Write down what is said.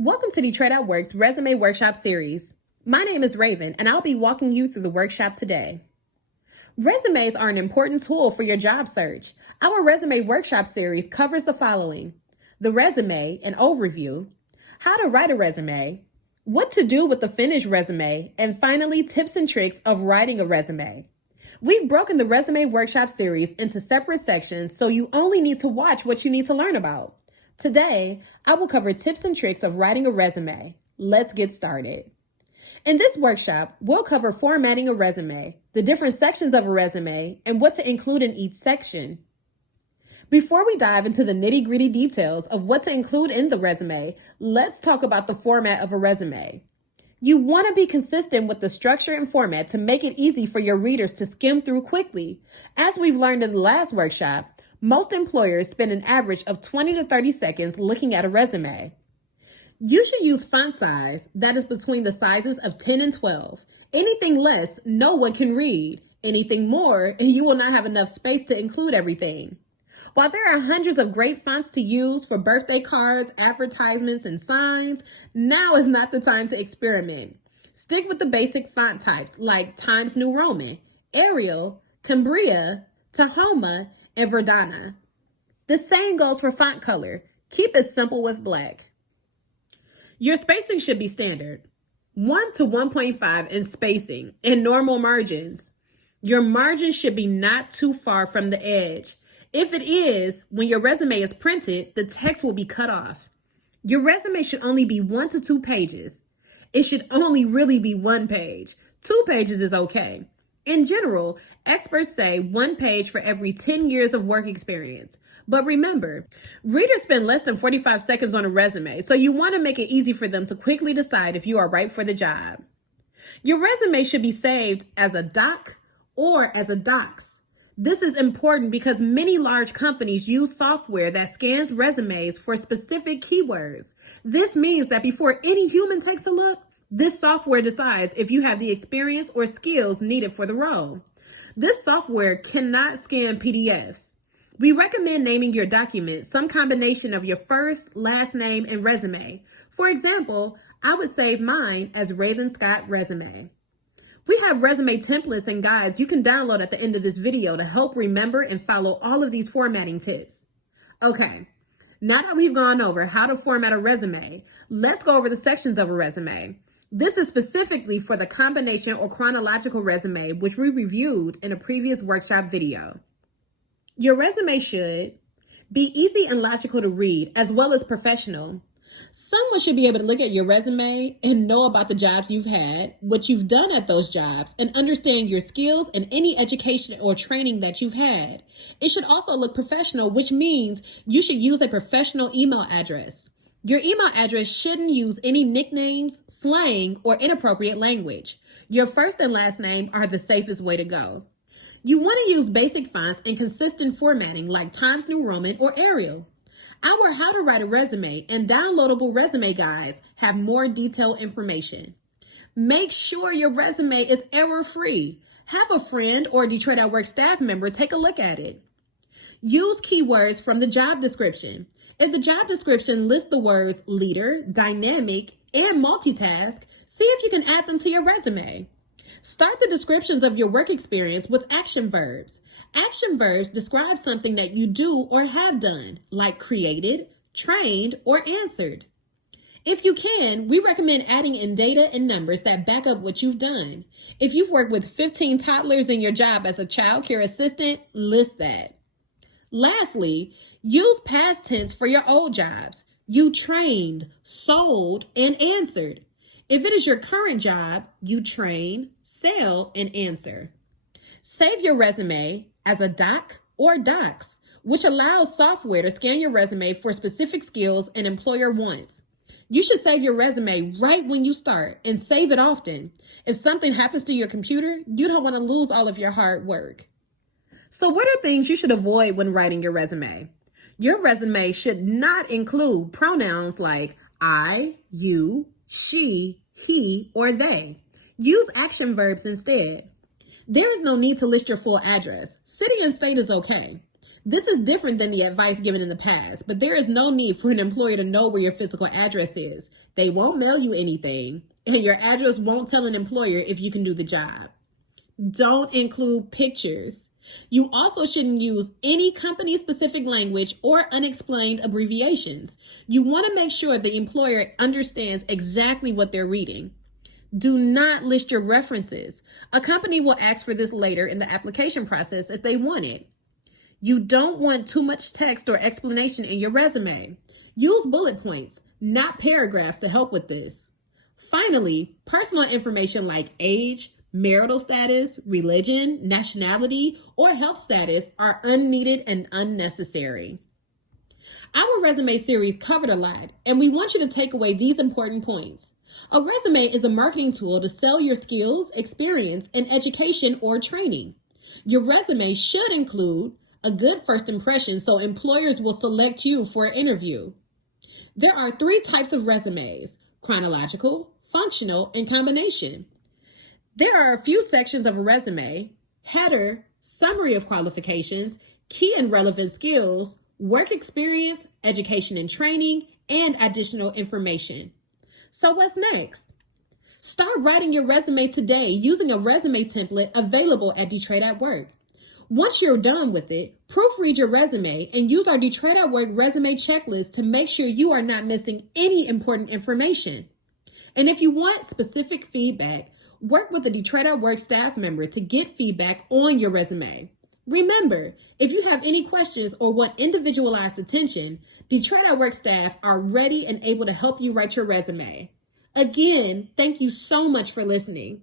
Welcome to the Trade Out Works Resume Workshop Series. My name is Raven, and I'll be walking you through the workshop today. Resumes are an important tool for your job search. Our Resume Workshop Series covers the following: the resume, an overview, how to write a resume, what to do with the finished resume, and finally, tips and tricks of writing a resume. We've broken the Resume Workshop Series into separate sections, so you only need to watch what you need to learn about. Today, I will cover tips and tricks of writing a resume. Let's get started. In this workshop, we'll cover formatting a resume, the different sections of a resume, and what to include in each section. Before we dive into the nitty-gritty details of what to include in the resume, let's talk about the format of a resume. You want to be consistent with the structure and format to make it easy for your readers to skim through quickly. As we've learned in the last workshop, most employers spend an average of 20 to 30 seconds looking at a resume. You should use font size that is between the sizes of 10 and 12. Anything less, no one can read. Anything more, and you will not have enough space to include everything. While there are hundreds of great fonts to use for birthday cards, advertisements, and signs, now is not the time to experiment. Stick with the basic font types like Times New Roman, Arial, Cambria, Tahoma, and Verdana. The same goes for font color. Keep it simple with black. Your spacing should be standard, 1 to 1.5 in spacing and normal margins. Your margin should be not too far from the edge. If it is, when your resume is printed, the text will be cut off. Your resume should only be 1 to 2 pages. It should only really be 1 page. 2 pages is okay. In general, experts say 1 page for every 10 years of work experience. But remember, readers spend less than 45 seconds on a resume, so you want to make it easy for them to quickly decide if you are right for the job. Your resume should be saved as a doc or as a docs. This is important because many large companies use software that scans resumes for specific keywords. This means that before any human takes a look, this software decides if you have the experience or skills needed for the role. This software cannot scan PDFs. We recommend naming your document some combination of your first, last name, and resume. For example, I would save mine as Raven Scott Resume. We have resume templates and guides you can download at the end of this video to help remember and follow all of these formatting tips. Okay, now that we've gone over how to format a resume, let's go over the sections of a resume. This is specifically for the combination or chronological resume, which we reviewed in a previous workshop video. Your resume should be easy and logical to read, as well as professional. Someone should be able to look at your resume and know about the jobs you've had, what you've done at those jobs, and understand your skills and any education or training that you've had. It should also look professional, which means you should use a professional email address. Your email address shouldn't use any nicknames, slang, or inappropriate language. Your first and last name are the safest way to go. You want to use basic fonts and consistent formatting like Times New Roman or Arial. Our How to Write a Resume and downloadable resume guides have more detailed information. Make sure your resume is error-free. Have a friend or Detroit at Work staff member take a look at it. Use keywords from the job description. If the job description lists the words leader, dynamic, and multitask, see if you can add them to your resume. Start the descriptions of your work experience with action verbs. Action verbs describe something that you do or have done, like created, trained, or answered. If you can, we recommend adding in data and numbers that back up what you've done. If you've worked with 15 toddlers in your job as a child care assistant, list that. Lastly, use past tense for your old jobs. You trained, sold, and answered. If it is your current job, you train, sell, and answer. Save your resume as a doc or docs, which allows software to scan your resume for specific skills an employer wants. You should save your resume right when you start and save it often. If something happens to your computer, you don't want to lose all of your hard work. So what are things you should avoid when writing your resume? Your resume should not include pronouns like I, you, she, he, or they. Use action verbs instead. There is no need to list your full address. City and state is okay. This is different than the advice given in the past, but there is no need for an employer to know where your physical address is. They won't mail you anything, and your address won't tell an employer if you can do the job. Don't include pictures. You also shouldn't use any company-specific language or unexplained abbreviations. You want to make sure the employer understands exactly what they're reading. Do not list your references. A company will ask for this later in the application process if they want it. You don't want too much text or explanation in your resume. Use bullet points, not paragraphs, to help with this. Finally, personal information like age, marital status, religion, nationality, or health status are unneeded and unnecessary. Our resume series covered a lot, and we want you to take away these important points. A resume is a marketing tool to sell your skills, experience, and education or training. Your resume should include a good first impression so employers will select you for an interview. There are 3 types of resumes: chronological, functional, and combination. There are a few sections of a resume: header, summary of qualifications, key and relevant skills, work experience, education and training, and additional information. So what's next? Start writing your resume today using a resume template available at Detroit at Work. Once you're done with it, proofread your resume and use our Detroit at Work resume checklist to make sure you are not missing any important information. And if you want specific feedback, work with a Detroit at Work staff member to get feedback on your resume. Remember, if you have any questions or want individualized attention, Detroit at Work staff are ready and able to help you write your resume. Again, thank you so much for listening.